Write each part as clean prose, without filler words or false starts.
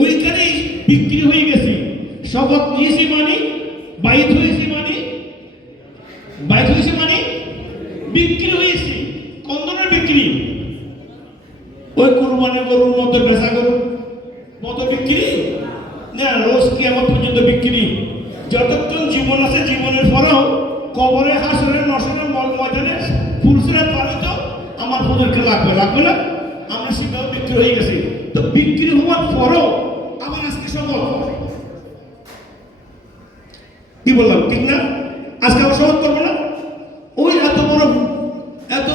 ওইখানেই বিক্রি হয়ে গেছে। শপথ নিয়েছি মানে বাইত হয়েছে মানে বিক্রি হয়েছে। কোন ধরনের বিক্রি? ওই কুরবানি গরুর মতো বেচা গরুর মতো বিক্রি না, রোজ কিয়ামত পর্যন্ত বিক্রি। যতক্ষণ জীবন আছে জীবনের পরেও কবরে হাসরে নসরে ময়দানে ফুলসুরে পারে তো আমার ওদেরকে লাগবে না, আমরা সেটাও বিক্রি হয়ে গেছি। তো বিক্রি হওয়ার পরও আমার আজকে শপথ, কি বললাম ঠিক না? আজকে আমরা শপথ করবো না? ওই এত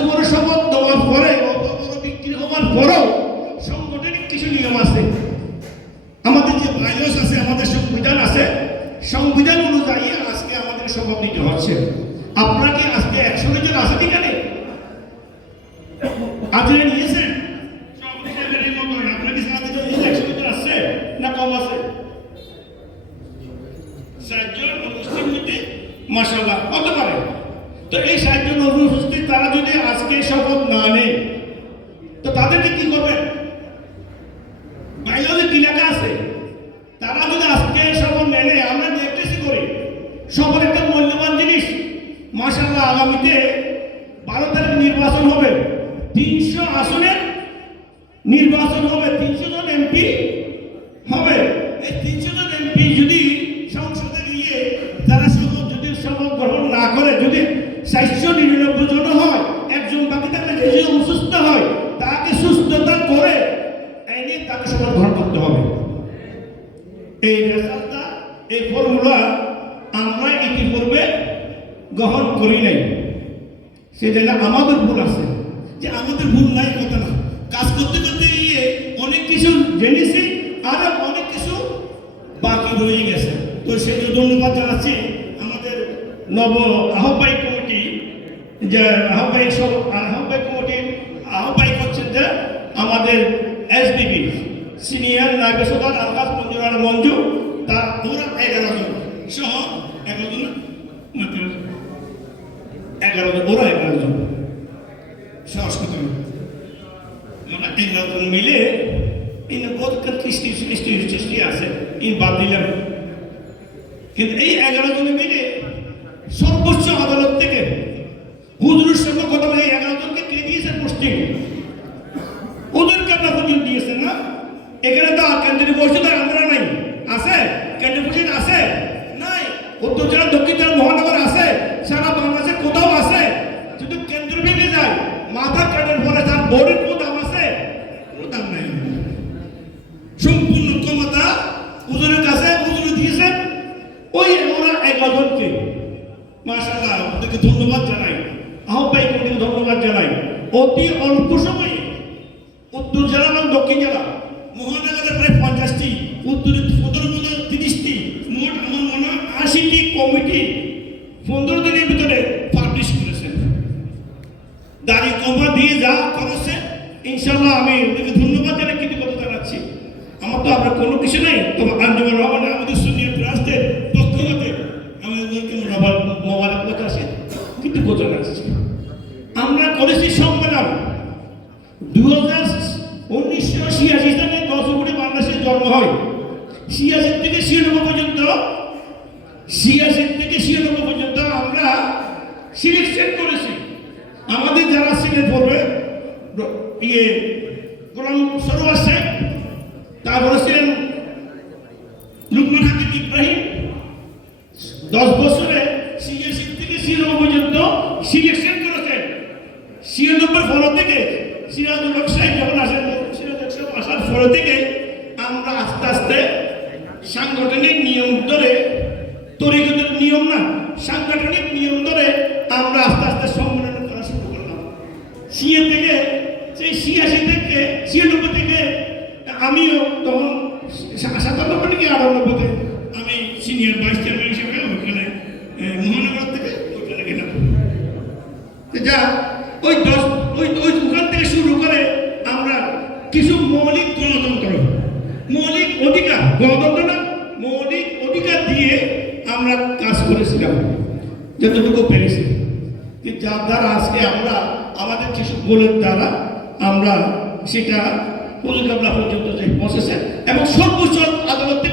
বড় শপথ দেওয়ার পরে, অত বড় বিক্রি হওয়ার পরেও সাংগঠনিক কিছু নিয়ম আছে। আমাদের যে বাইলস আছে, আমাদের সংবিধান আছে, সংবিধান অনুযায়ী আজকে আমাদের শপথ নিতে হচ্ছে। আপনারা কি আজকে 100 জন আছেন এখানে? আপনারা নিয়েছেন? আপনার কি 100 জন আসছে না কম আছে? 60 জন উপস্থিত, মাশাআল্লাহ হতে পারে। তো এই 60 জন উপস্থিত তারা যদি আজকে শপথ না নেয় তো তাদেরকে কি করবেন? বাইরে কি লেখা আছে? তারা যদি আজকে শপথ নেয়, আমরা দেখতেছি করি শপথ একটা মূল্যবান জিনিস। মাশাআল্লাহ আগামীতে 12 তারিখ নির্বাচন হবে, 300 আসনের নির্বাচন হবে, 300 জন এমপি হবে। এই 300 জন এমপি যদি সংসদে গিয়ে তারা যদি শপথ গ্রহণ না করে, যদি 499 জন হয়, একজন বাকি থাকলে যে অসুস্থ হয় তাকে সুস্থতা করে এনে তাকে শপথ গ্রহণ করতে হবে। এই রেজাল্টটা, এই ফর্মুলা আমরা ইতিপূর্বে গ্রহণ করি নাই। সেটা আমাদের ভুল আছে, যে আমাদের ভুল নাই কথা না, কাজ করতে করতে গিয়ে অনেক কিছু জেনেছি আর অনেক কিছু বাকি রয়ে গেছে। তো সেই ধন্যবাদ জানাচ্ছি আমাদের নব আহ্বায়ক কমিটি, যে আহ্বায়ক কমিটির আহ্বায়ক হচ্ছেন যে আমাদের এসডিপি সিনিয়র নায়ক সদর আলহাজ মঞ্জুর মঞ্জু, তার ওরা 11 জন সহ 11 জন মাত্র 11 জন, ওরা 11 জন সংস্কৃত 11 জন মিলে ইন বহুত কৃষ্টি আছে, ইন বাদ দিলাম। কিন্তু এই 11 জন মিলে সর্বোচ্চ আদালত থেকে হুজুরের সঙ্গে কথা বলে 11 জনকে কে দিয়েছে পোস্টিং? ওদেরকে আপনার হুজুর দিয়েছেন না? এখানে তো কেন্দ্রীয় পরিষদ আমরা নাই, আছে? কেন্দ্রীয় পরিষদ আছে নাই? উত্তর জেলা, দক্ষিণ জেলা, মহানগর আছে, সারা বাংলাদেশে কোথাও আছে? যদি কেন্দ্র ভেঙে যায়, মাথা কাটার পরে তার বোর্ডের কোনো দাম আছে? কোনো দাম নাই। সম্পূর্ণ ক্ষমতা হুজুরের কাছে, হুজুর দিয়েছে ওই ওরা 11 জনকে। মাশাআল্লাহ, ওদেরকে ধন্যবাদ জানাই, আহ্বায়ক কমিটিকে ধন্যবাদ জানাই। অতি অল্প সময়ে উত্তর জেলা এবং দক্ষিণ জেলা, মহানগরের প্রায় 50টি, উত্তরে 30টি, মোট আমার মনে হয় 80টি কমিটি 15 দিনের ভিতরে পাবলিশ করেছেন। দাড়ি কমা দিয়ে যা করেছে, ইনশাআল্লাহ আমি ওদেরকে ধন্যবাদ জানাই, কৃতজ্ঞতা জানাচ্ছি। আমার তো আপনার কোনো কিছু নেই, তবে আঞ্জুমান রহমান আমাদের সুন্নিয়ত রাষ্ট্রের পক্ষ হতে আমাদেরকে মোবারক কথা আছে, কৃতজ্ঞতা জানাচ্ছি। আমরা করেছি সম্মেলন 1986 সালে 10 কোটি বাংলাদেশের জন্ম হয়। 86 থেকে 96 পর্যন্ত আমরা সিলেকশন করেছি। আমাদের যারা সিলেক্ট করবে গোলাম সরোয়ার শেখ, তারপরে ছিলেন লুকমান হাকিম ইব্রাহিম। 10 বছরে 86 থেকে 96 পর্যন্ত সিলেকশন করেছেন। 96 ফল থেকে সিরাজুল হক সাহেব যখন আসেন, সিরাজুল হক আসার ফল থেকে আমরা আস্তে আস্তে সাংগঠনিক নিয়ম ধরে, তরিকতের নিয়ম না, সাংগঠনিক নিয়ম ধরে আমরা আস্তে আস্তে সম্মেলন করা শুরু করলাম। সিএ থেকে, সেই 86 থেকে 96 থেকে আমিও তখন 97 থেকে 98 আমি সিনিয়র ভাইস চেয়ারম্যান হিসেবে ওইখানে মহানগর থেকে ওইখানে গেলাম। যা ওই ওখান থেকে শুরু করে আমরা কিছু মৌলিক অধিকার, গণতন্ত্র না, মৌলিক অধিকার দিয়ে আমরা কাজ করেছিলাম যতটুকু পেরেছি। যার দ্বারা আজকে আমরা আমাদের কিছু গোলের দ্বারা আমরা সেটা হুজুর কেবলা পর্যন্ত যে পৌঁছেছে এবং সর্বোচ্চ আদালত থেকে